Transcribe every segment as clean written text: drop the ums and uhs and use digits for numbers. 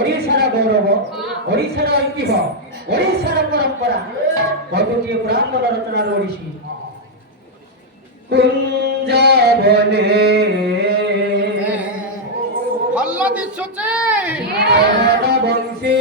ओडिशार गौरव ओडिशार ऐतिह्य ओडिशार परंपरा बहुती ब्राह्मण रचना ओडिशी कुंज बने ଭଲ ଦିଶୁଛି ବଂଶୀ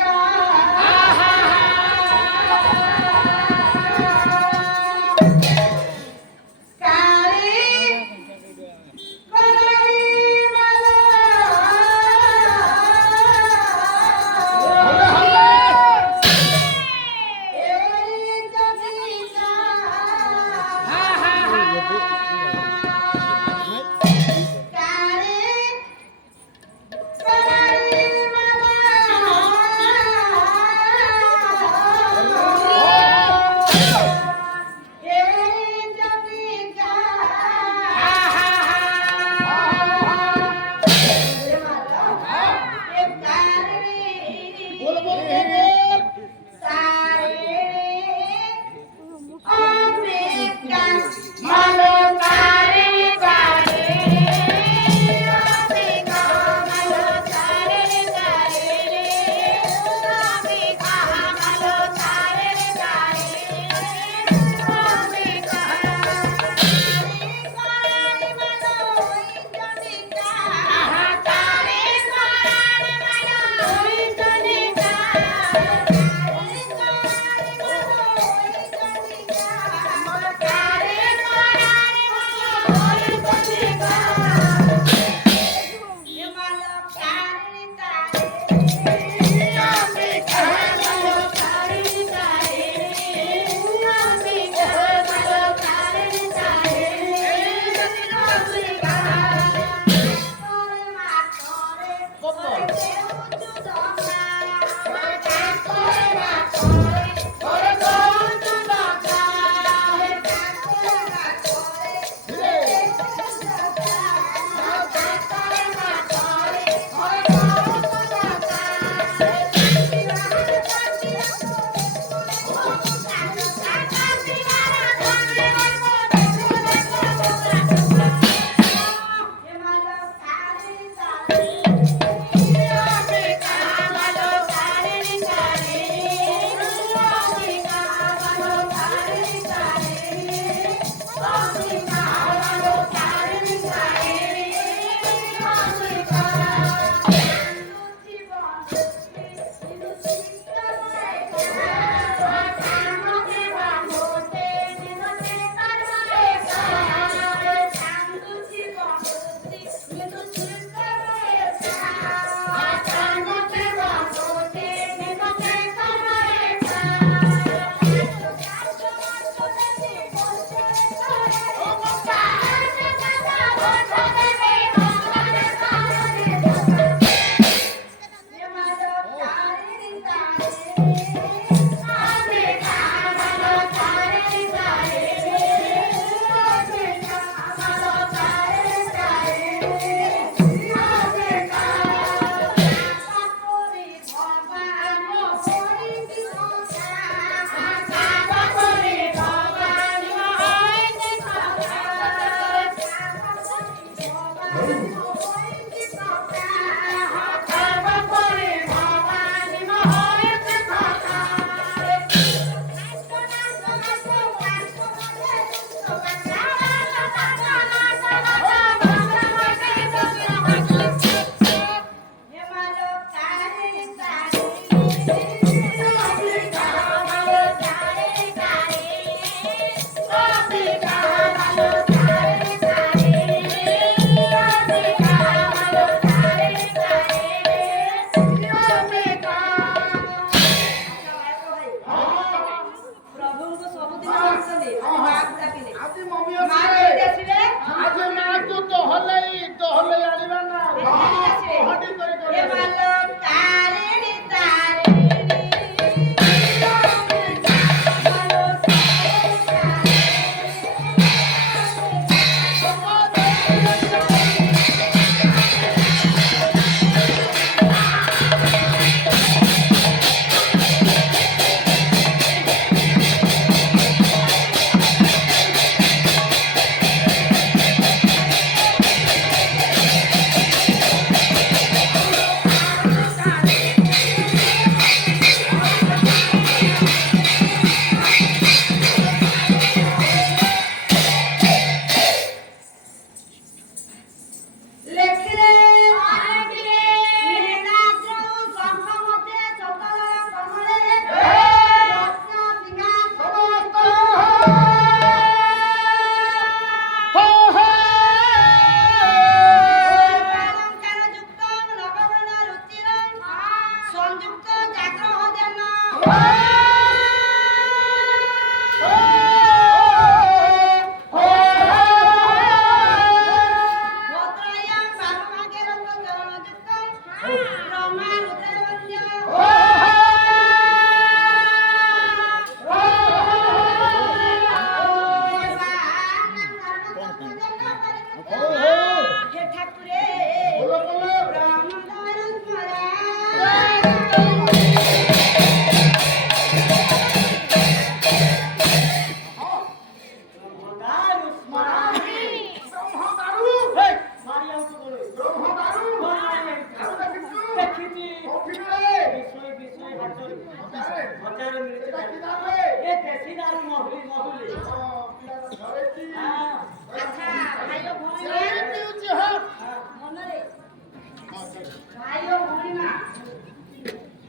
आहा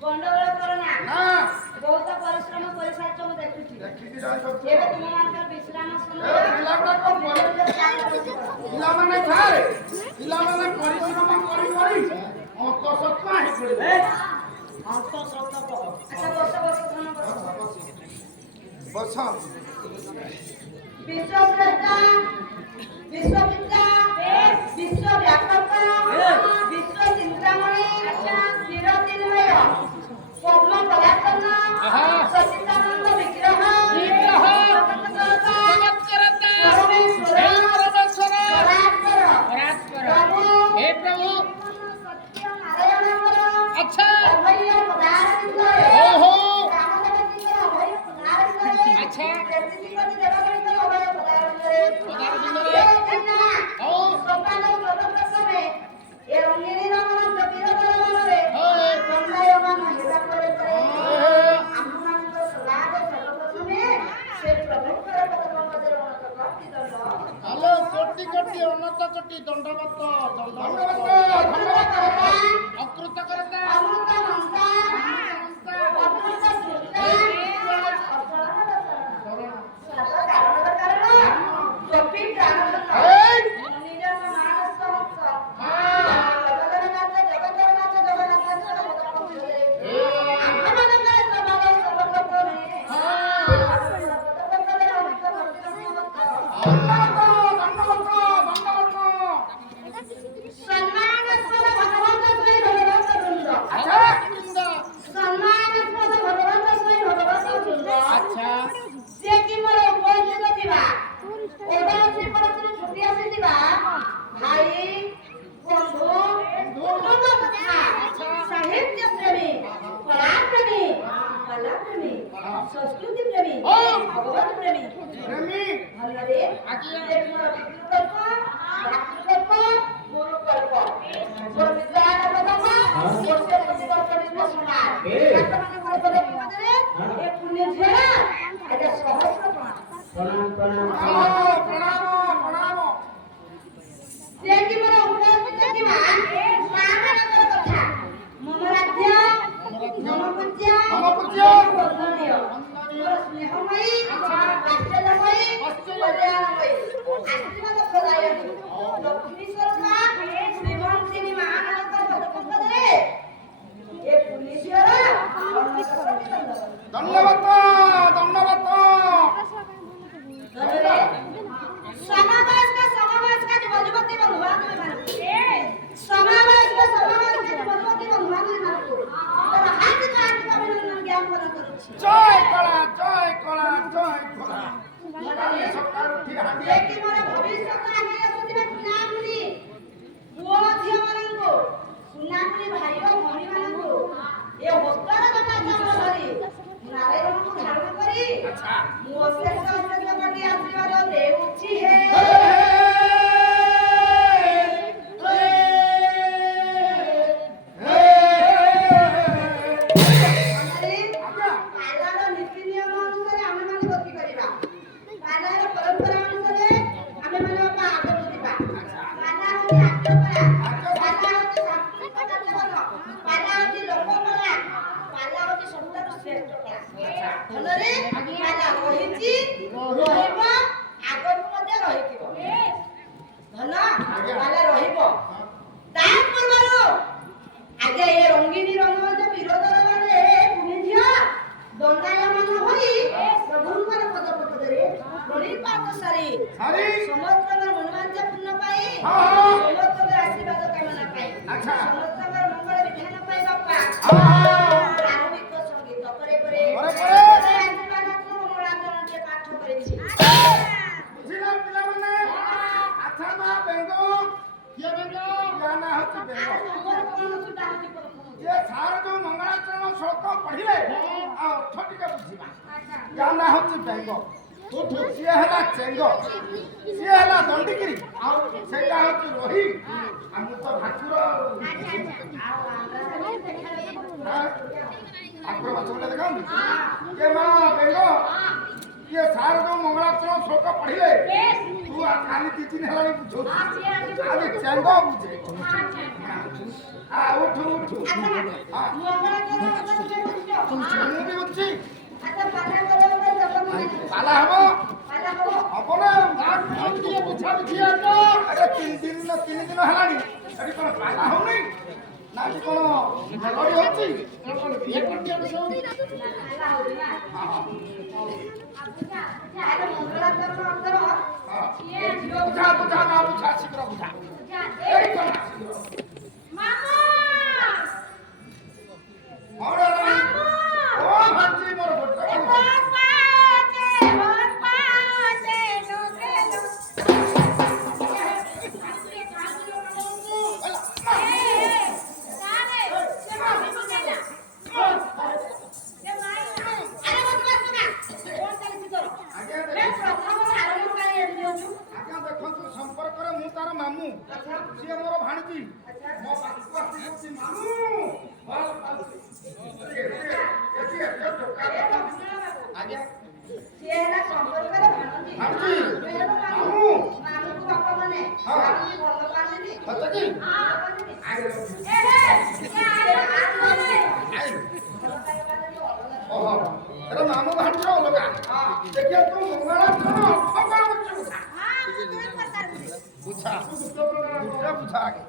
ଗଣ୍ଡଗୋଳ କର ନା ବହୁତ ପରିଶ୍ରମ କରିସାରିଛ ମୁଁ ଦେଖୁଛି ଏବେ ତୁମମାନଙ୍କର ବିଶ୍ରାମ ପିଲାମାନେ ପରିଶ୍ରମ କରି କରି ଅନ୍ତଃସତ୍ତ୍ୱ ହେଇପଡ଼ିବେ। ବସ ବିଶ୍ୱଶ୍ରେଷ୍ଠା ବିଶ୍ୱବିଦ୍ୟା ବିଶ୍ୱବ୍ୟାପକ ବିଶ୍ୱ ଚିନ୍ତାମଣି ଚିରଚିନ୍ମୟ ପଦ୍ମ ପରାକ୍ରମ ସଚିଦାନନ୍ଦ ବିଗ୍ରହ କୋଟି କୋଟି ଅନନ୍ତ କୋଟି ଦଣ୍ଡବତ ଅକୃତ କରତା संस्कृति प्रेमी भगवान प्रेमी भलरे ପାପ ସାରି ସାରି ସମସ୍ତଙ୍କର ମନୋବାଞ୍ଛା ପୂର୍ଣ୍ଣ ପାଇଁ ହଁ। ସମସ୍ତଙ୍କର ଆଶୀର୍ବାଦ କାମନା ପାଇଁ ଆଚ୍ଛା। ସମସ୍ତଙ୍କର ମଙ୍ଗଳ ବିଧାନ ପାଇଁ ବାପା ହଁ। ଧାର୍ମିକ ସଙ୍ଗୀତ ପରେ ପରେ ପରେ। ଆଶୀର୍ବାଦାତ୍ମକ ମଙ୍ଗଳାଚରଣ ଟିକେ ପାଠ କରିଛି ବୁଝିଲା ପିଲାମାନେ? ଆଚ୍ଛା ମା ବେଙ୍ଗ କିଏ ବେଙ୍ଗ? ୟା ନାଁ ହଉଛି ବେଙ୍ଗ। ଆଉ ତମର କଣ ସୁଧା ହଉଛି ପ୍ରଥମ ଏ ସାର ଯୋଉ ମଙ୍ଗଳାଚରଣ ଶ୍ଲୋକ ପଢିଲେ ଆଉ ଅର୍ଥ ଟିକେ ବୁଝିବା। ୟା ନାଁ ହଉଛି ବେଙ୍ଗ। ସିଏ ହେଲା ଚେଙ୍ଗ, ସିଏ ହେଲା ଦଣ୍ଡିକିରି, ଆଉ ସେଇଟା ହଉଛି ରୋହି, ଆଉ ମୁଁ ତ ଭାକୁର। ଭାକୁର ମାଛ ଗୋଟେ ଦେଖାଉନି ଏ ମା ବେଙ୍ଗ। ଇଏ ସାର ଯୋଉ ମଙ୍ଗଳାଚରଣ ଶ୍ଲୋକ ପଢିଲେ ତୁ କାଲି 2 ଦିନ ହେଲାଣି ବୁଝଉଛୁ, ଆଜି ଚେଙ୍ଗ ବୁଝେ। ଉଠୁ ଉଠୁ। ମୁଁ ବି ଉଠୁଛି। ପାଲା ହବ ହବ ନା? ବୁଝା ବୁଝି ଆରେ 3 ଦିନ ହେଲାଣି ଏଠି କଣ ପାଲା ହଉନି ନା ଏଠି କଣ ମେଲୋଡି ହଉଛି? ବୁଝା ବୁଝା ନା ବୁଝା ଶୀଘ୍ର ବୁଝା। ଏଇ କଣ ଓ ଭାଞ୍ଚି ମୋର ଗୋଟେ ଆଜ୍ଞା ଦେଖନ୍ତୁ ସମ୍ପର୍କରେ ମୁଁ ତାର ମାମୁଁ, ସିଏ ମୋର ଭାଣିଜୀ। ମୋ ପାଖକୁ ଆସି କହୁଛି ମାମୁଁ ଭଲ ପାଉଛି। ଆଜ୍ଞା ସିଏ ହେଲା ସମ୍ପର୍କରେ ଭାଣଜି। ଭାଣିଜୀ ମାମୁଁ ମାମୁଁକୁ ବାପା ମାନେ ହଁ। ଭାଣଜି ଭଲ ପାଆନ୍ତିନି। ସତକି? ଓହୋ ଏଟା ମାମୁଁ ଭାଣିଜୀର ଅଲଗା। ଦେଖିବା ତୁ ମଙ୍ଗଳାଚରଣ ଅର୍ଥ କଣ ବୁଝୁ ବୁଝା ବୁଝା ଆଗେ।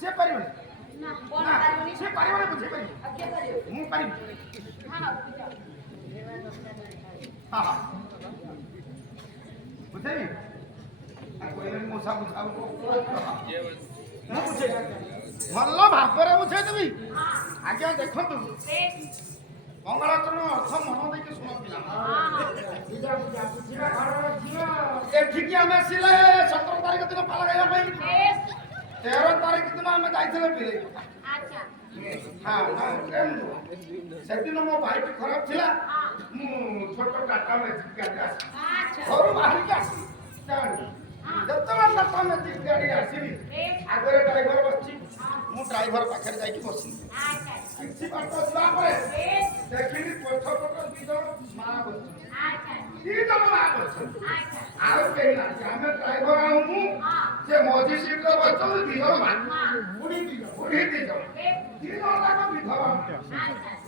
ସେ ପାରିବନି ସେ ପାରିବନି ବୁଝେଇ ପାରିବି ମୁଁ ପାରିବି। ହଁ ବୁଝେଇବି କହିଲେନି ମୂଷା ବୁଝାଉ ମୁଁ ବୁଝେଇ ଭଲ ଭାବରେ ବୁଝେଇଦେବି। ଆଜ୍ଞା ଦେଖନ୍ତୁ ମଙ୍ଗଳାଚରଣ ଅର୍ଥ ମନ ଦେଇକି ଶୁଣ ପିଲା। ଏଠିକି ଆମେ ଆସିଲେ 17 ତାରିଖ ଦିନ ପାଲା ଗାଇବା ପାଇଁ 13 ତାରିଖ ଦିନ ଆମେ ଯାଇଥିଲେ ବିଲେଇ। ସେଦିନ ମୋ ବାଇକ୍ ଖରାପ ଥିଲା। ମୁଁ ଛୋଟ ଟାଟା ମ୍ୟାଜିକ୍ ଗାଡ଼ି ଆସିଲି ଘରୁ ବାହାରିକି ଆସିଲି। ଯେତେବେଳେ ଟାଟା ମ୍ୟାଜିକ୍ ଗାଡ଼ି ଆସିଲି ଆଗରେ ଡ୍ରାଇଭର ବସିଛି। ମୁଁ ଡ୍ରାଇଭର ପାଖରେ ଯାଇକି ବସିଲି। କିଛି ବାଟ ଯିବା ପରେ ଦେଖିଲି ପଛପଟ 2 ଜଣ ମା ବସିଛନ୍ତି। 2 ଜଣ ମା ବସିଛନ୍ତି ଆଉ କେହି ନାହାନ୍ତି। ଆମେ ଡ୍ରାଇଭର ଆଉ ମୁଁ ସେ ମଝି ସିଟରେ ବସିଛନ୍ତି। 2 ଜଣ ମା ବୁଢୀ 2 ଜଣ 2 ଜଣ ଯାକ ବିଧବା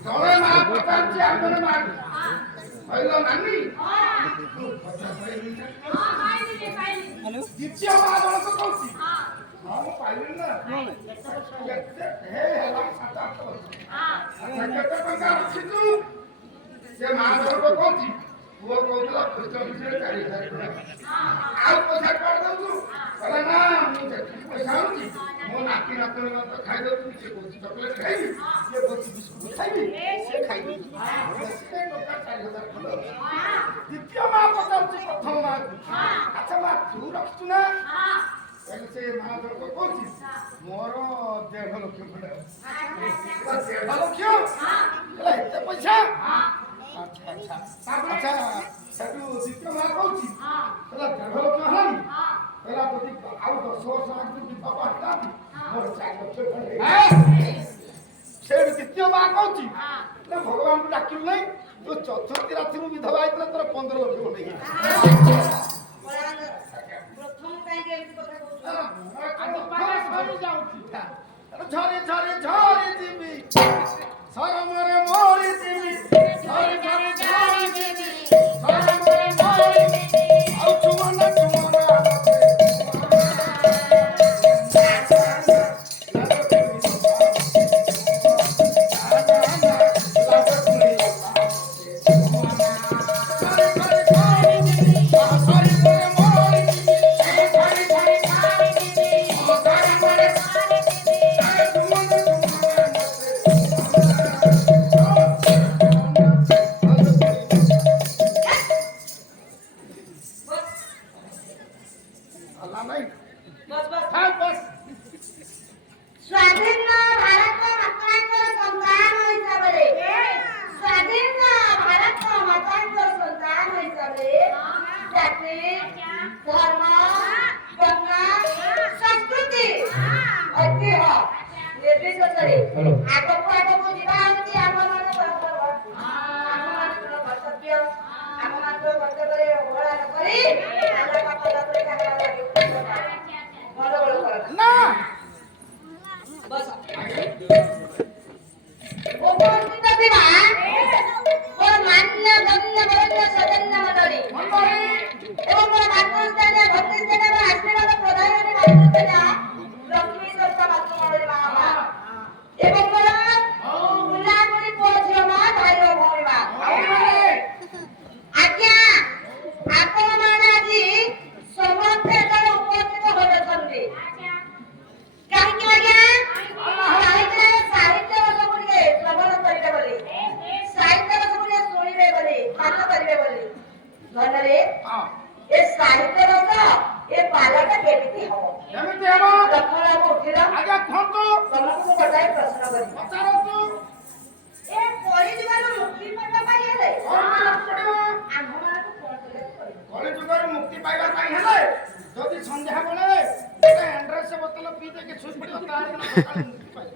ଜଣେ ମା ପଚାରୁଛି ଆଉ ଜଣେ ମା କହିଲ ନାନୀ ଦ୍ୱିତୀୟ ମା ଜଣକ କହୁଛି ହଁ ମୁଁ ପାଇଲିନି ନା ହେ ହେଲା 7-8 ବର୍ଷ କେତେ ଟଙ୍କା ରଖିଛୁ ସେ ମା ଜଣକ କହୁଛି ପୁଅ କହୁଥିଲା ଖର୍ଚ୍ଚ ଭିତରେ 4,000 ଟଙ୍କା ଆଉ ପଇସା କୁଆଡେ ଦଉଛୁ କହିଲା ନା ମୁଁ ଯେତିକି ପଇସା ଆଣୁଛି ମୋ ନାତି ନାତୁଣୀ ତ ଖାଇଦଉଛି ସେ କହୁଛି ଚକୋଲେଟ ଖାଇବି ସେ କହୁଛି ବିସ୍କୁଟ ଖାଇବି ସେ ଖାଇବି ସେ ଟଙ୍କା 4,000 ଖଣ୍ଡ ଦ୍ୱିତୀୟ ମା ପଚାରୁଛି ପ୍ରଥମ ମା ଆଚ୍ଛା ମା ତୁ ରଖିଛୁ ନା ସେ ମା ଜଣକ କହୁଛି ମୋର 1.5 ଲକ୍ଷ ଖଣ୍ଡେ 1.5 ଲକ୍ଷ ହେଲା ଏତେ ପଇସା ଆଚ୍ଛା ସେଠୁ ଦ୍ୱିତୀୟ ମା କହୁଛି ହେଲା 1.5 ଲକ୍ଷ ହେଲାନି ହେଲା ଯଦି ଆଉ 10 ବର୍ଷ ଆଗରୁ ବିଧବା ହେଇଥାନ୍ତି ମୋର 4 ଲକ୍ଷ ଖଣ୍ଡେ ସେଠୁ ଦ୍ୱିତୀୟ ମା କହୁଛି ନା ଭଗବାନଙ୍କୁ ଡାକିଲୁ ନାହିଁ ତୁ ଚତୁର୍ଥୀ ରାତିରୁ ବିଧବା ହେଇଥିଲା ତୋର 15 ଲକ୍ଷ ଖଣ୍ଡେ ପ୍ରଥମ କାହିଁକି ଏମିତି କଥା କହୁଛୁ ଝରି ଝରି ଝରି ଯିବି ସରମରେ ମରି ଯିବି ଝରି ଝରି ଝରି ଯିବି ସରମରେ ମରି ଆଉ ଚୁମନା ସ୍ୱାଧୀନ ଭାରତ ମାତାଙ୍କର ସନ୍ତାନ ହିସାବରେ ସ୍ୱାଧୀନ ଭାରତ ମାତାଙ୍କର ସନ୍ତାନ ହିସାବରେ ଜାତି ଧର୍ମ ଗଙ୍ଗା ସଂସ୍କୃତି ଐତିହ୍ୟ ନିର୍ବିଶେଷରେ ଆଗକୁ ଆଗକୁ ଯିବା ହେଉଛି ଆମମାନଙ୍କର କର୍ତ୍ତବ୍ୟ ଆମମାନଙ୍କର କର୍ତ୍ତବ୍ୟରେ ଅବହେଳା ନ କରି ଗଣ୍ଡଗୋଳ କର ନା উপস্থিত ଥିବା ମୋର ମାନ୍ୟ ଗଣ୍ୟ ବରେଣ୍ୟ ସଜନ୍ୟ ମଣ୍ଡଳୀ ଏବଂ ମୋର ମାତୃସ୍ଥାନୀୟ ଭକ୍ତିସ୍ଥାନୀୟ ଆଶୀର୍ବାଦ ପ୍ରଦାନକାରୀ ମାତୃସ୍ଥାନୀୟ ଲକ୍ଷ୍ମୀ ଦତ୍ତ ମାତୃମଣ୍ଡଳୀ ମା ଏବଂ ମୋର ବୁଲାବୁଲି ପୁଅ ଝିଅ ମା ଭାଇ ଓ ଭଉଣୀ ମା ଆଜ୍ଞା ଆପଣମାନେ ଆଜି ସମସ୍ତେ ଏଠାରେ ଉପସ୍ଥିତ ହୋଇଅଛନ୍ତି କାହିଁକି ଆଜ୍ଞା ସାହିତ୍ୟ ରସ ଗୁଡ଼ିକେ ଶ୍ରବଣ କରିବେ ବୋଲି ସାହିତ୍ୟ ରସ ଗୁଡ଼ିକେ ଶୁଣିବେ ବୋଲି ପାଠ କରିବେ ବୋଲି ଧନରେ ଏ ସାହିତ୍ୟ ରସ ଏ ପାଲଟା କେମିତି ହବ କେମିତି ହେବ ଲକ୍ଷ୍ମଣ ଉଠିଲ ଆଜ୍ଞା କୁହନ୍ତୁ ସମସ୍ତଙ୍କୁ ଗୋଟାଏ ପ୍ରଶ୍ନ କରି ପଚାରନ୍ତୁ ଏ ପରିଜୀବନ ମୁକ୍ତି ପାଇବା ପାଇଁ ହେଲେ କଣ କରିବାକୁ ପଡିବ ଆମ୍ଭମାନଙ୍କୁ କଣ କରିବାକୁ ପଡିବ କଳିଯୁଗରୁ ମୁକ୍ତି ପାଇବା ପାଇଁ ହେଲେ ଯଦି ସନ୍ଧ୍ୟାବେଳେ ଗୋଟେ ଏଣ୍ଡ୍ରେସ୍ ବୋତଲ ପିଇ ଦେଇକି ଶୋଇ ପଡ଼ିବ ତାହେଲେ ସକାଳେ ମୁକ୍ତି ପାଇବ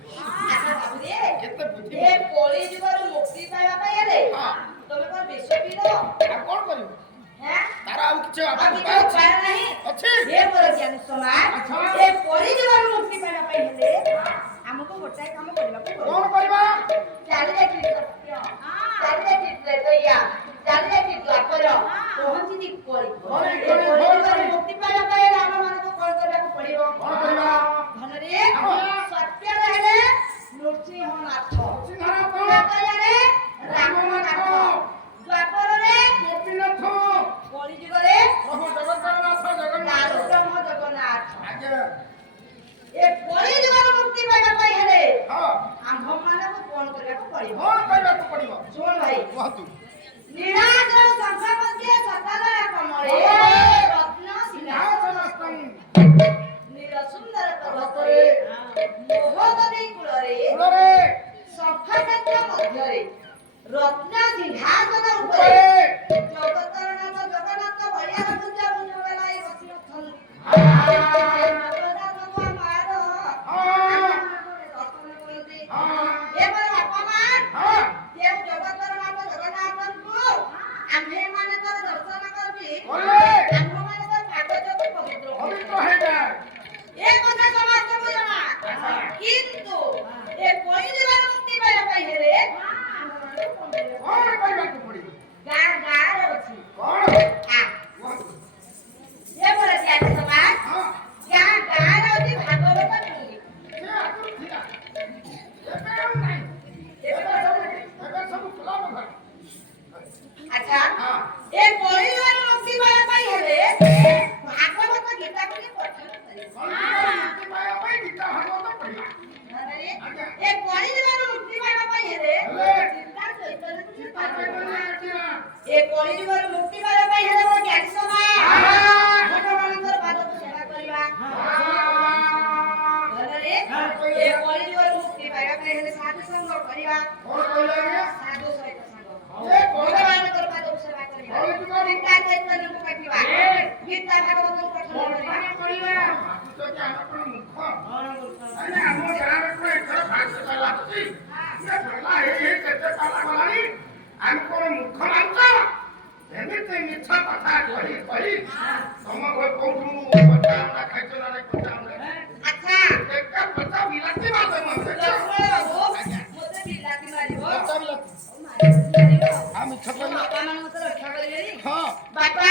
ଆଚ୍ଛା ବାବୁରେ କେତେ ବୁଦ୍ଧି ଏ କଳିଯୁଗରୁ ମୁକ୍ତି ପାଇବା ପାଇଁ ହେଲେ ତମେ କଣ ବିଷ ପିଇଦବ ଆଉ କଣ କରିବ ହ্যাঁ ତାର ଆଉ କିଛି ଆଉ କିଛି ଉପାୟ ନାହିଁ ଅଛି ଏ ମୋର ଜ୍ଞାନ ସମାଜ ଏ ପରିଜୀବନ ମୁକ୍ତି ପାଇବା ପାଇଁ ହେଲେ ଆମକୁ ଗୋଟାଏ କାମ କରିବାକୁ ପଡିବ କଣ କରିବା ଚାଲିଲେ କି ସତ୍ୟ ଚାଲିଲେ କି ତ୍ରେତୟା ଚାଲିଲେ କି ଦ୍ୱାପର ପହଞ୍ଚିଛି କଳି ପରିଜୀବନ ମୁକ୍ତି ପାଇବା ପାଇଁ ହେଲେ ଆମମାନଙ୍କୁ କଣ କରିବାକୁ ପଡିବ କଣ କରିବା ଧନରେ ସତ୍ୟ ରହିଲେ ନୃସିଂହନାଥ ସିଂହନାଥ ତ୍ରେତୟାରେ ରାମନାଥ ଦ୍ୱାପରରେ ଗୋପୀନାଥ କଳିଯୁଗରେ ପ୍ରଭୁ ଜଗନ୍ନାଥ ଜଗନ୍ନାଥ ନାରଦମ ଜଗନ୍ନାଥ ଆଜ୍ଞା ଏ କଳିଯୁଗର ମୁକ୍ତି ପାଇବା ପାଇଁ ହେଲେ ହଁ ଆମ୍ଭମାନଙ୍କୁ କଣ କରିବାକୁ ପଡିବ କଣ କରିବାକୁ ପଡିବ ଶୁଣ ଭାଇ କୁହନ୍ତୁ ନୀଳାଚଳ ଶଙ୍ଖ ପଦ୍ୟ ସକାଳର କମଳେ ରତ୍ନ ସିଂହାସନ ନୀଳ ସୁନ୍ଦର ପର୍ବତରେ ମୋହନଦୀ କୂଳରେ ଶଙ୍ଖ କ୍ଷେତ୍ର ମଧ୍ୟରେ ରତ୍ନ ସିଂହାସନ ଉପରେ ଜଗତର ନାଥ ଜଗନ୍ନାଥ ବଳିଆର ପୂଜା ବୁଝାଇ ବସି ଅଛନ୍ତି ଜଗନ୍ନାଥଙ୍କ ମାର ଦର୍ଶନ କରନ୍ତି ଏବଂ ଅପମାନ ଯେଉଁ ଜଗତର ନାଥ ଜଗନ୍ନାଥଙ୍କୁ ଆମ୍ଭେମାନଙ୍କର ଦର୍ଶନ କରି ଆମ୍ଭମାନଙ୍କର କାଗଜକୁ ପବିତ୍ର ହେଇଯାଏ ଏ କଥା ସମସ୍ତଙ୍କୁ ଜଣା କିନ୍ତୁ ଏ କଳିଯୁଗର ମୁକ୍ତି ପାଇବା କଳିଯୁଗରୁ ମୁକ୍ତି ପାଇବା ପାଇଁ ହେଲେ ମୋ ଜ୍ଞାନୀ ସମାଜ ଭଗବାନଙ୍କର ପାଦକୁ ସେବା କରିବା ଭଲରେ ଏ କଳିଯୁଗରୁ ମୁକ୍ତି ପାଇବା ପାଇଁ ହେଲେ ସାଧୁ ସଙ୍ଗ କରିବା ସାଧୁ ସହିତ ସାଙ୍ଗ ଭଗବାନଙ୍କର ପାଦକୁ ସେବା କରିବା ଗୀତା ଚୈତନ୍ୟକୁ କାଟିବା ଗୀତା ଭାଗବତକୁ ପଠନ କରିବା ଆଚ୍ଛା ଲକ୍ଷ୍ମଣ ବାବୁ ମୋତେ ବିଲାତି ମାରିବ ବାପାମାନଙ୍କୁ ତ ରକ୍ଷା କରିବେନି ବାପା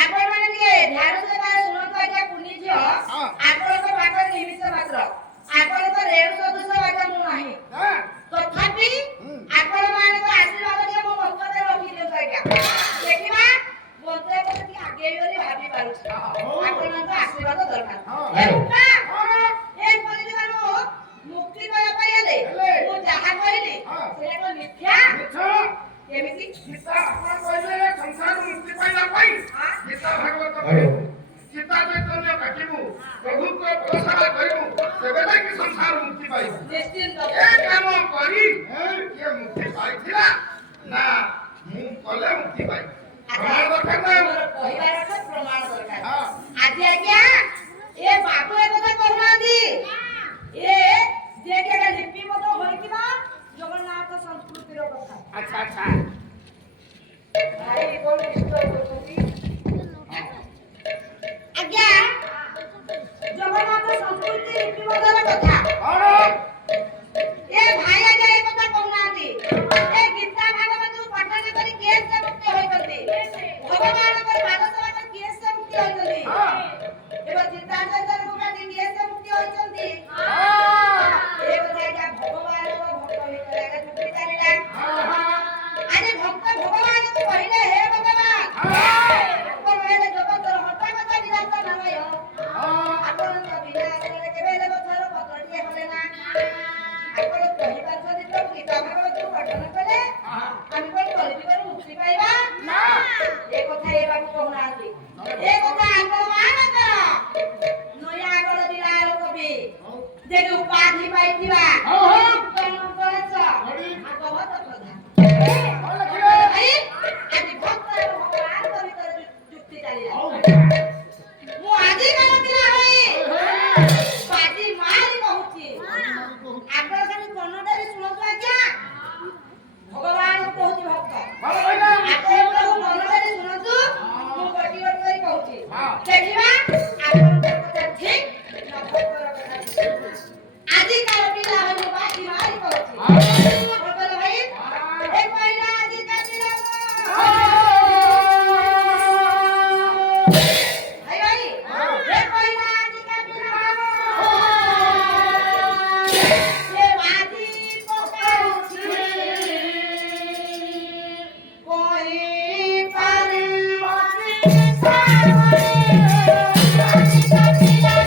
ଆପଣମାନେ ଟିକେ ଧ୍ୟାନ ସହକାରେ ଶୁଣନ୍ତୁ ଆଜ୍ଞା କୁନି ଝିଅ ଆପଣଙ୍କ ପାଖରେ ନିମିଷ ମାତ୍ର ଆପଣଙ୍କ ରେଣୁ ସଦୃଶ ଆଜ୍ଞା ମୁଁ ନାହିଁ ତଥାପି ଆପଣମାନଙ୍କ ଆଶୀର୍ବାଦ ଟିକେ ମୋ ମନ୍ତରେ ରଖିଦିଅନ୍ତୁ ଆଜ୍ଞା ଦେଖିବା ମନ୍ତ୍ର ଟିକେ ଆଗେଇ ବୋଲି ଭାବି ପାରୁଛି ଆପଣଙ୍କ ଆଶୀର୍ବାଦ ଦରକାର ଏ ରୂପା ଏ ପରିବାରରୁ ମୁକ୍ତି ପାଇବା ପାଇଁ ହେଲେ ମୁଁ ଯାହା କହିଲି ସେଇଟା କଣ ମିଥ୍ୟା କେମିତି ଗୀତା ଚୈତନ୍ୟ କାଟିବୁ ପ୍ରଭୁଙ୍କ ପ୍ରସାଦ କରିବୁ ତେବେ ଯାଇକି ସଂସାର ମୁକ୍ତି ପାଇବୁ ନିଶ୍ଚିନ୍ତ ଏ କାମ କରି କିଏ ମୁକ୍ତି ପାଇଥିଲା ନା ମୁଁ କଲେ ମୁକ୍ତି ପାଇବି ପ୍ରମାଣ ଦରକାର ନା ମୋର କହିବାର ଅର୍ଥ ପ୍ରମାଣ ଦରକାର ଆଜି ଆଜ୍ଞା ଏ ବାବୁ ଏ କଥା କହୁନାହାନ୍ତି ଏ ଯିଏକି ଆଜ୍ଞା ଲିପିବଦ୍ଧ ହୋଇଥିବା ଜଗନ୍ନାଥ ସଂସ୍କୃତିର କଥା ଆଚ୍ଛା ଭାଇ କଣ ବିଶ୍ୱାସ କରୁଛନ୍ତି ଆଜ୍ଞା ଜଗନ୍ନାଥ ସଂସ୍କୃତି ଲିପିବଦ୍ଧର କଥା ଏ ଭାଇ ଆଜ୍ଞା ଏ କଥା କହୁନାହାନ୍ତି ଏ ଗୀତା ଭାଗବତକୁ ପଠନ କରି କିଏ ସେ ମୁକ୍ତି ହୋଇଛନ୍ତି ଭଗବାନଙ୍କ ପାଦ ସେବା କରି କିଏ ସେ ମୁକ୍ତି ହୋଇଛନ୍ତି ଏବଂ ଗୀତା ଚୈତନ୍ୟକୁ କାଟି କିଏ ସେ ମୁକ୍ତି ହୋଇଛନ୍ତି ଏ କଥା ଆଜ୍ଞା ଭଗବାନଙ୍କ ଭକ୍ତ ଭିତରେ ଆଜ୍ଞା ମୁକ୍ତି ଚାଲିଲା ଆଜି ଭକ୍ତ ଭଗବାନଙ୍କୁ କହିଲେ ହେ ଭଗବାନ ଆପଣ ହେଲେ ଜଗତର ହଠାତ୍ ବିରାଟ ନାମୟ ଆପଣଙ୍କ ବିନା ଆଗରେ କେବେ ହେଲେ ପଥର ପଥରଟିଏ ହଲେ ନା ଆପଣ କହିପାରୁଛନ୍ତି ତ ଗୀତା ଭାଗବତକୁ ପଠନ କଲେ ଆମେ କଣ କଳିଯୁଗରୁ ମୁକ୍ତି ପାଇବା ଏ କଥା ଏ ବାବୁ କହୁନାହାନ୍ତି ଏ କଥା ଆପଣମାନଙ୍କର ନୟାଗଡ଼ ଜିଲ୍ଲାର କବି ଯେକି ଉପାଧି ପାଇଥିବା ଗଣେଶ ଭାଗବତ ପ୍ରଧାନ ଭାଇ ଆଜି ଭକ୍ତ ଏବଂ ଭଗବାନଙ୍କ ଭିତରେ ଯୁକ୍ତି ଚାଲିଲା ମୁଁ ଆଜିକାର ପିଲା ହୋଇ ବାଜି ମାରି କହୁଛି ଆପଣ ଖାଲି କର୍ଣ୍ଣଟାରେ ଶୁଣନ୍ତୁ ଆଜ୍ଞା ଭଗବାନଙ୍କୁ କହୁଛି ଭକ୍ତ ଆପଣ ପ୍ରଭୁ କର୍ଣ୍ଣଟାରେ ଶୁଣନ୍ତୁ ମୁଁ ଗୋଟି ଗୋଟି କରି କହୁଛି ଦେଖିବା ଆପଣଙ୍କର କଥା ଠିକ ନା ଭକ୍ତର କଥା ଠିକ ଆଜିକାର ପିଲା ହୋଇ ମୁଁ ବାଜି ମାରି କହୁଛି ଭକ୍ତର ଭାଇ ଏ କହିଲା ଆଜିକା ପିଲା ଭାଇ ଭାଇ ଏ କହିଲା ଆଜିକା ପିଲା ସେ ବାଜି ପକାଉଛି କହି ପାରିବନି ଆଜିକା ପିଲା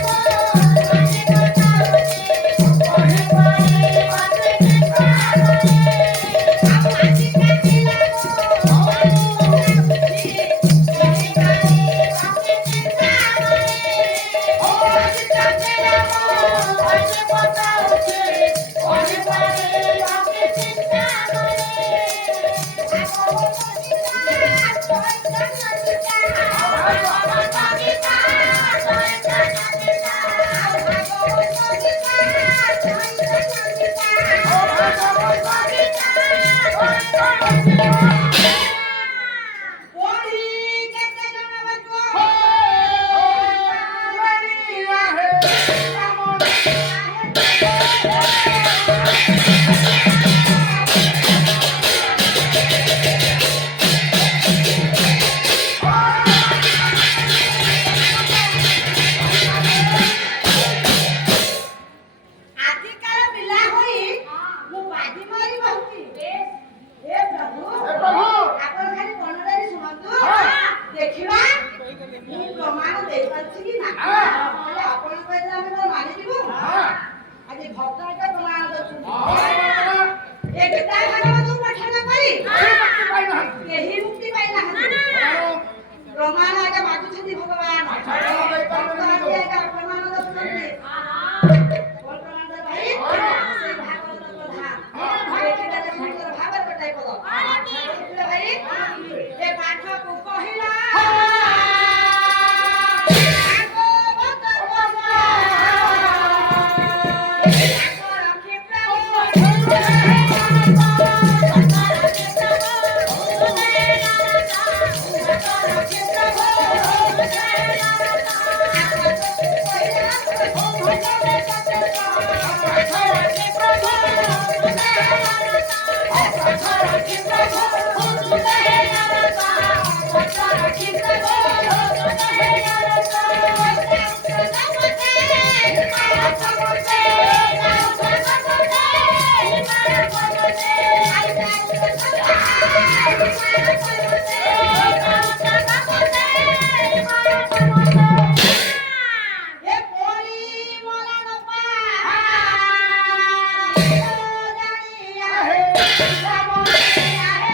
କେହି हे कोणी मला नको जाणी आहे सामोरे आहे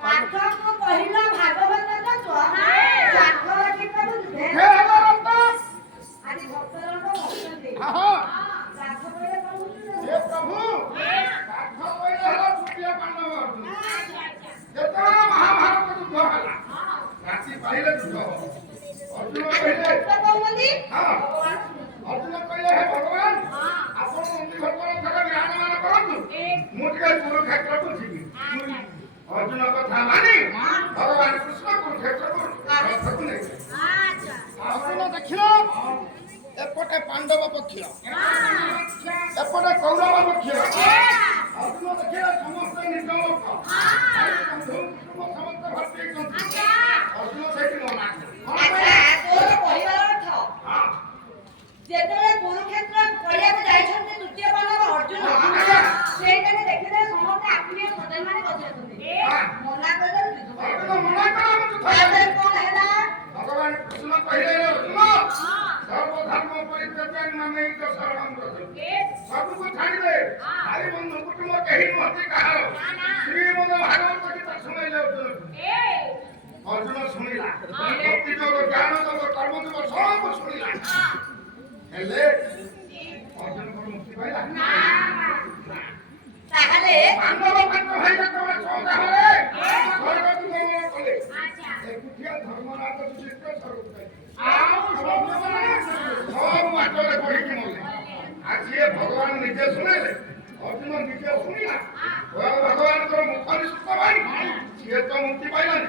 पाठक पहिला भागवताचा साखर किती बुद्धे हे हजारांचा आणि भक्तांना भक्ती हा हा साखर पहिले करून हे प्रभू साखर पहिले ह्याला सुटिया पांडव अर्जुन जेव्हा महाभारत युद्ध झाला रात्री पाहिलं युद्ध अर्जुन पहिले हा अर्जुन पहिले हे भगवान आपण मंदिर भगवान सगळं ज्ञानमान करतो मोठे कुरुक्षेत्र बुझिबी अर्जुन କଥା ମାନି ଭଗବାନ କୃଷ୍ଣ କୁରୁକ୍ଷେତ୍ରକୁ ରଥକୁ ନେଇଥିଲେ अर्जुन ଦେଖିଲ ଏପଟେ ପାଣ୍ଡବ ପକ୍ଷ ଏପଟେ କୌରବ ପକ୍ଷ अर्जुन ଦେଖିଲେ ସମସ୍ତେ ନିଜ ଲୋକ ସମସ୍ତେ ଭର୍ତ୍ତି ହେଇଛନ୍ତି अर्जुन ସେଇଠି ମନା ଆଚ୍ଛା ତୋର କହିବାର ଅର୍ଥ ହଁ ଯେତେବେଳେ କୁରୁକ୍ଷେତ୍ର ପଡ଼ିଆକୁ ଯାଇଛନ୍ତି ତୃତୀୟ ପାଣ୍ଡବ ଅର୍ଜୁନ ସେଇଟାରେ ଦେଖିଲେ ସମସ୍ତେ ଆତ୍ମୀୟ ସଦସ୍ୟମାନେ ବସିଛନ୍ତି ମନା କଲେ ଯୁଦ୍ଧ अर्जुन ମନା କଲା ମୁଁ ଯୁଦ୍ଧ ତାପରେ କଣ ହେଲା ଭଗବାନ କୃଷ୍ଣ କହିଲେ अर्जुन ସର୍ବଧର୍ମ ପରିତ୍ୟାଜ୍ୟ ମାମେଇକ ଶରଣଂ ବ୍ରଜ ସବୁକୁ ଛାଡ଼ିଦେ ଭାଇ ବନ୍ଧୁ କୁଟୁମ୍ବ କେହି ନୁହନ୍ତି କାହାର ଶ୍ରୀମଦ ଭାଗବତ ଗୀତା ଶୁଣାଇଲେ अर्जुन ଶୁଣିଲା ଭକ୍ତି ଯୋଗ ଜ୍ଞାନ ଯୋଗ କର୍ମ ଯୋଗ ସବୁ ଶୁଣିଲା ହେଲେ अर्जुनଙ୍କର ମୁକ୍ତି ପାଇଲା ତାହେଲେ ପାଣ୍ଡବ ପାଞ୍ଚ ଭାଇ ଯେତେବେଳେ ସୌଦା ହେଲେ ସ୍ୱର୍ଗକୁ ଗମନ କଲେ ଏକୁଟିଆ ଧର୍ମରାଜ ଯୁଧିଷ୍ଠିର ସ୍ୱର୍ଗକୁ ଯାଇଥିଲେ ଆଉ ସବୁ ବାଟରେ ପଡ଼ିକି ମଲେ ଆଜି ଏ ଭଗବାନ ନିଜେ ଶୁଣିଲେ अर्जुन ନିଜେ ଶୁଣିଲା ଭଗବାନଙ୍କର ମୁଖ ନିଃସୃତ ଭାଇ ସିଏ ତ ମୁକ୍ତି ପାଇଲାନି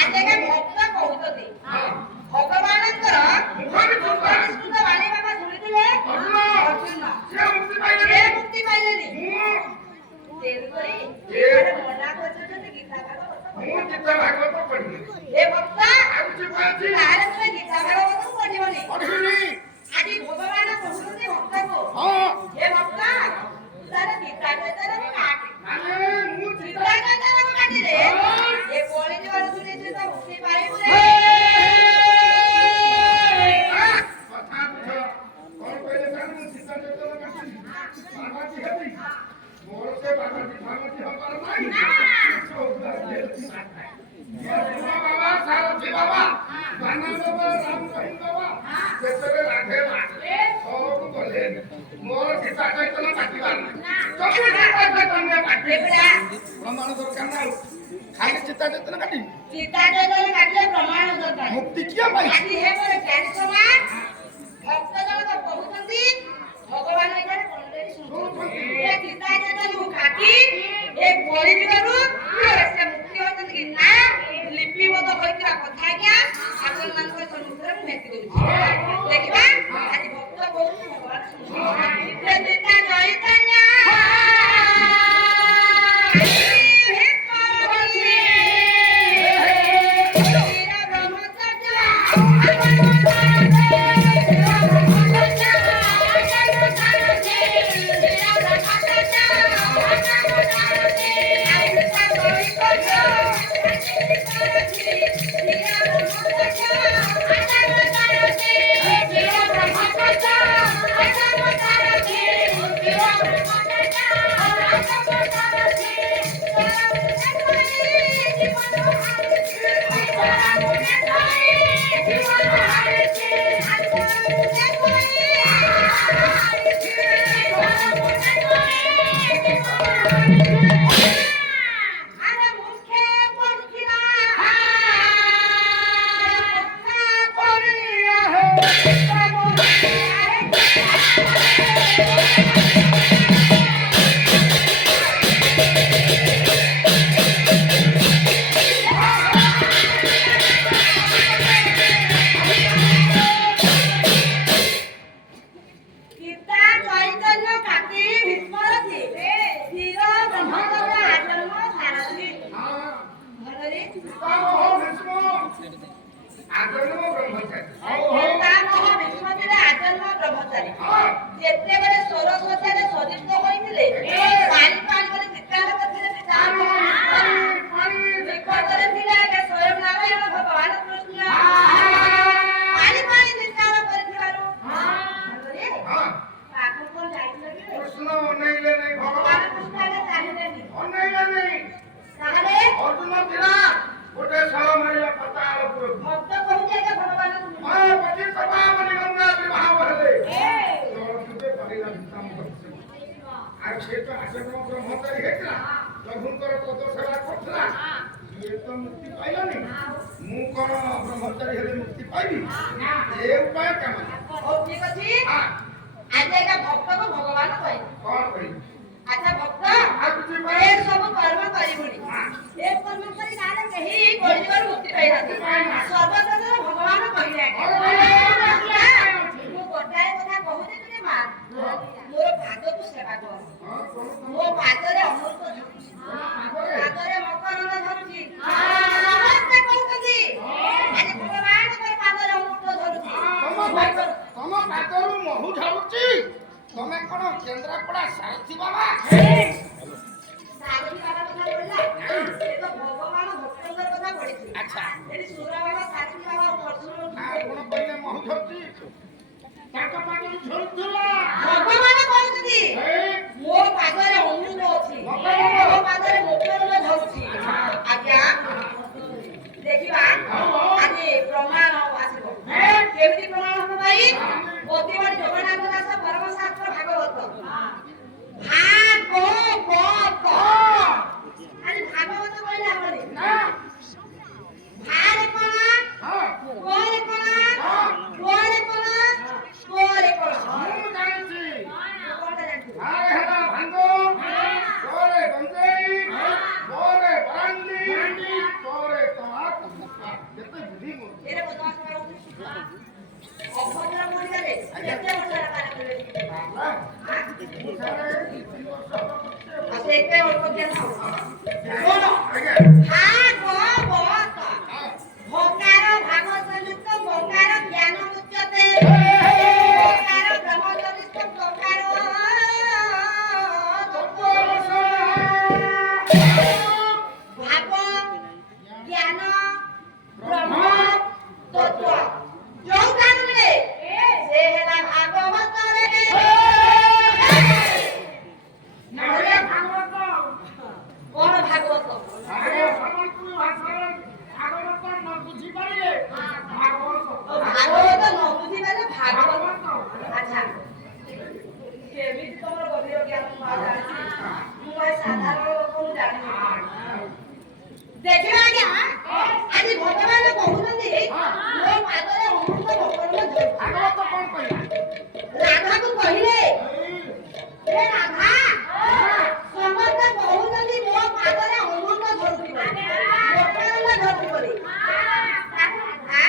ଆଜିକା ଭକ୍ତ କହୁଛନ୍ତି ଭଗବାନଙ୍କର ମୁଖ ନିଃସୃତ ସୁନ୍ଦର ବାଣୀ ବାବା ଶୁଣିଥିଲେ अर्जुन ଅର୍ଜୁନ ସିଏ ମୁକ୍ତି ସେ ପାଇଲେନି ମୁକ୍ତି ପାଇଲେନି ମୁଁ ତେଣୁକରି ମନା କରିଛନ୍ତି ଗୀତା ଭାଗବତ ମୁଁ ଗୀତା ଭାଗବତ ପଢ଼ିବି ଏ ଭକ୍ତ ଆଉ କିଛି ପାଇଛି ତାହେଲେ ତୁମେ ଗୀତା ଭାଗବତ ପଢ଼ିବନି ପଢ଼ିବିନି ଆଜି ଭଗବାନ କହୁଛନ୍ତି ଭକ୍ତକୁ ହଁ ଏ ଭକ୍ତ ତାର ଗୀତା କେତେରେ କାଟେ ମାନେ ମୁଁ ଗୀତା କେତେରେ କାଟିଲେ ଏ କଳି ଜୀବନ ଶୁଣିଛି ତ ମୁକ୍ତି ପାଇବୁ ରେ କଥା ବୁଝ କଣ କହିଲେ ଜାଣି ମୁଁ ଚିନ୍ତା ଚେତନ କାଟିଲି ବାବାଜୀ ହେବି ମୋର ସେ ବାବାଜୀ ଫାବାଜୀ ହବାର ନାହିଁ ବାବା ସାରଥୀ ବାବା ବାନା ବାବା ରାମ ରହିମ ବାବା ଯେତେବେଳେ ରାଧେଲା ସବୁ ଗଲେ ମୋର ଚିନ୍ତା ଚୈତନ୍ୟ କାଟିବାର ନାହିଁ ସବୁ ଚିନ୍ତା ଚୈତନ୍ୟ କାଟି ପ୍ରମାଣ ଦରକାର ନା ଖାଲି ଚିନ୍ତା ଚୈତନ୍ୟ କାଟିବି ଗୀତା କେତେରେ କାଟିଲେ ପ୍ରମାଣ ଦରକାର ମୁକ୍ତି କିଏ ପାଇ ଆଜି ହେ ମୋର ଜ୍ଞାନ ସମାଜ ଭକ୍ତ ଜଣକ କହୁଛନ୍ତି ଭଗବାନ ଏଠାରେ କଣ୍ଡେରି ଶୁଣୁଛନ୍ତି ଏ ଗୀତା କେତେରୁ କାଟି ଏ କଳି ଯୁଗରୁ ସେ ମୁକ୍ତି ହଉଛନ୍ତି କି ନା ଲିପିବଦ୍ଧ ହୋଇଥିବା କଥା ଆଜ୍ଞା ଆପଣମାନଙ୍କ ସମ୍ମୁଖରେ ମୁଁ ଭେଟି ଦେଉଛି ଦେଖିବା ଆଜି ଭକ୍ତ କହୁଛି ଭଗବାନ ଶୁଣୁଛନ୍ତି ସେ ଗୀତା ଚୈତନ୍ୟ ହେ ପାର୍ବତୀ କ୍ଷୀର ବ୍ରହ୍ମଚର୍ଯ୍ୟ ସୁମତିରା ଗୋଟେ ସହ ମାରିଲା ପାତାଳ ପୁରକୁ। ଭକ୍ତ କହୁଛି ଆଜ୍ଞା ଭଗବାନ ହଁ ପଚିତ ପାବନ ଗଙ୍ଗା ବିବାହ ହେଲେ ଜଳସୁତେ ପରିଲା ଭିତମ କରିଛି। ଆଉ ସେ ତ ଆଶ୍ରମ ବ୍ରହ୍ମଚାରୀ ହେଇଥିଲା, ପ୍ରଭୁଙ୍କର ପଦ ସେବା କରୁଥିଲା। ଇଏ ତ ମୁକ୍ତି ପାଇଲାନି, ମୁଁ କଣ ବ୍ରହ୍ମଚାରୀ ହେଲେ ମୁକ୍ତି ପାଇବି? ଏ ଉପାୟ କାମ। ହଉ ଠିକ ଅଛି ଆଜି ଏକା ଭକ୍ତକୁ ଭଗବାନ କହିବେ। କଣ କରିବି? ଆଚ୍ଛା ଭକ୍ତ ଆଉ କିଛି ଏ ଉପାୟ? ସବୁ କର୍ମ କରିବୁନି। ଏ କର୍ମ କରି ତାହେଲେ କେହି କଳିଯୁଗରୁ ମୁକ୍ତି ପାଇନାହାନ୍ତି। ସର୍ବପ୍ରଥମେ ଭଗବାନ କହିଲେ ମୁଁ ଗୋଟାଏ କଥା କହୁଛି ତୁମେ ମା ମୋର ପାଦକୁ ସେବା କର। ମୋ ପାଦରେ ଅମୃତ ଧରୁଛି, ପାଦରେ ମକରନ୍ଦ ଧରୁଛି। ସମସ୍ତେ କହୁଛନ୍ତି ଆଜି ଭଗବାନ ମୋର ପାଦରେ ଅମୃତ ଧରୁଛି। ତମ ପାଦରୁ ମହୁ ଝରୁଛି। ତମେ କଣ କେନ୍ଦ୍ରାପଡା ସାରଥି ବାବା? ସାରଥି ବାବା କଥା ପଡିଲା, ଏ ତ ଭଗବାନ ଭକ୍ତଙ୍କର କଥା ପଡିଛି। ଆଚ୍ଛା ଏଠି ସୁର ବାବା ସାରଥି ବାବା ପରଶୁର ଆପଣ କହିଲେ ମହୁ ଝରୁଛି, ତାଙ୍କ ପାଦରୁ ଝରୁଥିଲା। ଭଗବାନ କହୁଛନ୍ତି ମୋ ପାଦରେ ଅମୃତ ଅଛି, ମୋ ପାଦରେ ମକରନ୍ଦ ଧରୁଛି। ଆଜ୍ଞା ଦେଖିବା ଆଜି ପ୍ରମାଣ ଆସିବ। କେମିତି ପ୍ରମାଣ ହବ ଭାଇ? ଅତିବଡି ଜଗନ୍ନାଥ ଦାସ ପରମଶାସ୍ତ୍ର ଭାଗବତ ଭାଗବତ ଆଜି ଭାଗବତ କହିଲେ ହବନି। ଭାରେ କଣ କୋରେ କଣ କୋରେ କଣ କୋରେ କଣ ମୁଁ ଜାଣିଛି। କୋଟା ଜାଣିଛୁ? ଆରେ ହେଲା ଭାଙ୍ଗ, ତୋରେ ଗଞ୍ଜେଇ, ତୋରେ ବାରାଣ୍ଡି, ତୋରେ ତମାକ। କେତେ ବୁଦ୍ଧି ମୋର। ଏରେ ବଦମାସ କରୁଛୁ। ଅଭଦ୍ର ମଣିଷରେ କେତେ ବର୍ଷ ହେଲା କାମ କଲେ? ଆଉ ସେଇଥିପାଇଁ ଅଳ୍ପ ଜ୍ଞାନ। ଶୁଣ ଭାଗବତ ଭକାର ଭାଗ ସହିତ ଭକାର ଜ୍ଞାନ ମୁଚ୍ୟତେ ଭକାର ବ୍ରହ୍ମଚରିତ ଭକାର ଭାବ ଜ୍ଞାନ ବ୍ରହ୍ମ ତତ୍ତ୍ୱ ଯୋଉ ଜାଣିଲେ ସେ ହେଲା ଭାଗବତରେ ନହେଲେ କଣ ଭାଗବତ? ଭାଗବତ ନ ବୁଝିପାରିଲେ ଭାଗବତ। ଆଚ୍ଛା କେମିତି ତମର ଗଭୀର ଜ୍ଞାନ ମୁଁ ଆଉ ଜାଣିଛି? ମୁଁ ଭାଇ ସାଧାରଣ ଲୋକ ମୁଁ ଜାଣିନି। ଦେଖିବା ଆଜ୍ଞା ଆଜି ଭଗବାନ କହୁଛନ୍ତି ମୋ ପାଦରେ ଅମୃତ ମକରନ୍ଦ ଧରୁଛି। ରାଧାକୁ କହିଲେ ଏ ରାଧା ସମସ୍ତେ କହୁଛନ୍ତି ମୋ ପାଦରେ ଅମୃତ ଧରୁଛି ବୋଲି, ମକରନ୍ଦ ଧରୁଛି ବୋଲି। ରାଧା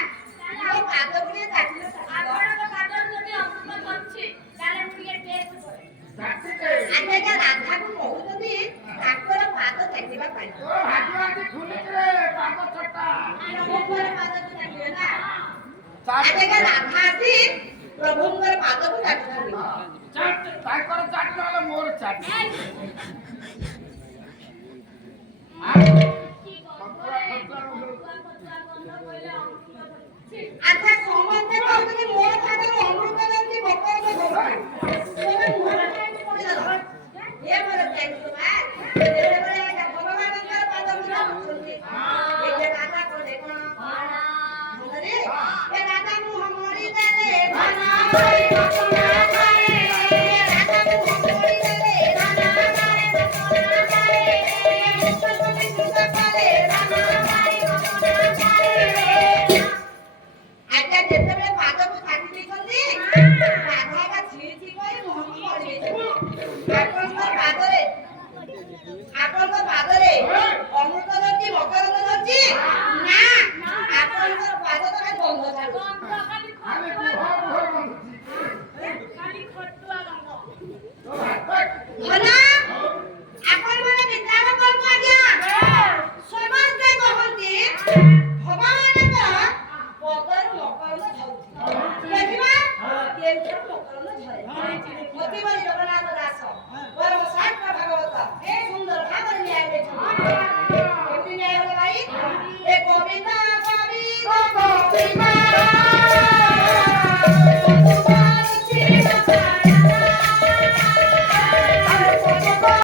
ମୋ ପାଦକୁ ଟିକେ ଚାଖିଲେ ଆପଣଙ୍କ ପାଦରେ ଯଦି ଅମୃତ ଧରୁଛି ତାହେଲେ ମୁଁ ଟିକେ ଟେଷ୍ଟ କରେ। ଆଜ୍ଞା ରାଧାକୁ କହୁଛନ୍ତି ତାଙ୍କର ପାଦ ଚାଖିବା ପାଇଁ। ପ୍ରଭୁଙ୍କର ପାଦକୁ ଚାଖିବେ ନା। ଆଜ୍ଞା ରାଧା ଆସି ପ୍ରଭୁଙ୍କର ପାଦକୁ ଚାଖୁଛନ୍ତି। ତାଙ୍କର ଚାଟ ନହେଲେ ମୋର ଚାଟ। କି ଗନ୍ଧରେ ପତୁଆ ଗନ୍ଧ କହିଲେ ଅମୃତ ଧରୁଛି। ଆଚ୍ଛା ସମସ୍ତେ କହୁଛନ୍ତି ମୋ ପାଦରେ ଅମୃତ ଧରୁଛି ମକରନ୍ଦ ଧରୁଛି। ତମେ ମୁହଁରେ କାହିଁକି ପଡ଼ିଗଲ? ଏ ମୋର ଟେନ୍ସନ ଯେତେବେଳେ ଭଗବାନଙ୍କର ପାଦକୁ ଚାଖୁଛନ୍ତି ଏ ରାଧା କଲେ କଣ ଭଲରେ ଏ ରାଧା ମୁହଁ ମରିଦେଲେ ଧନ କରି ମକନା କରେ। ଏ ରାଧା ମୁହଁ ମରିଦେଲେ ଧନ କରି ମକନା କରେ। ଏ ମୁକ୍ତ କରି ସୁଧ କଲେ ଧନ କରି ମକନା କରେ। ଆଜ୍ଞା ଯେତେବେଳେ ପାଦକୁ ଚାଖି ଦେଇଛନ୍ତି ରାଧା가 ଝିଳିଛି କରି ମୁହଁକୁ ମରିଯାଇଛନ୍ତି। ଆପଣଙ୍କ ପାଦରେ ଅମୃତ ଧରୁଛି ମକରନ୍ଦ ଧରୁଛି ନା ଆପଣଙ୍କର ପାଦ ତ ଖାଲି ଗନ୍ଧ ଛାଡୁଛି। ଖାଲି ଖଟୁଆ ଗନ୍ଧ। ଭଲ ଆପଣମାନେ ବିଚାର କରନ୍ତୁ ଆଜ୍ଞା। ସମସ୍ତେ କହନ୍ତି ଭଗବାନଙ୍କ ପଦରୁ ମକରନ୍ଦ ଧରୁଛି। ଦେଖିବା କେଉଁଥର ମକରନ୍ଦ ଧରେ। ଅତିବଡ଼ି ଜଗନ୍ନାଥ ଦାସ ପରମଶାସ୍ତ୍ର ଭାଗବତ ଏ ସୁନ୍ଦର ଭାବରେ ନ୍ୟାୟ ଦେଇଛନ୍ତି।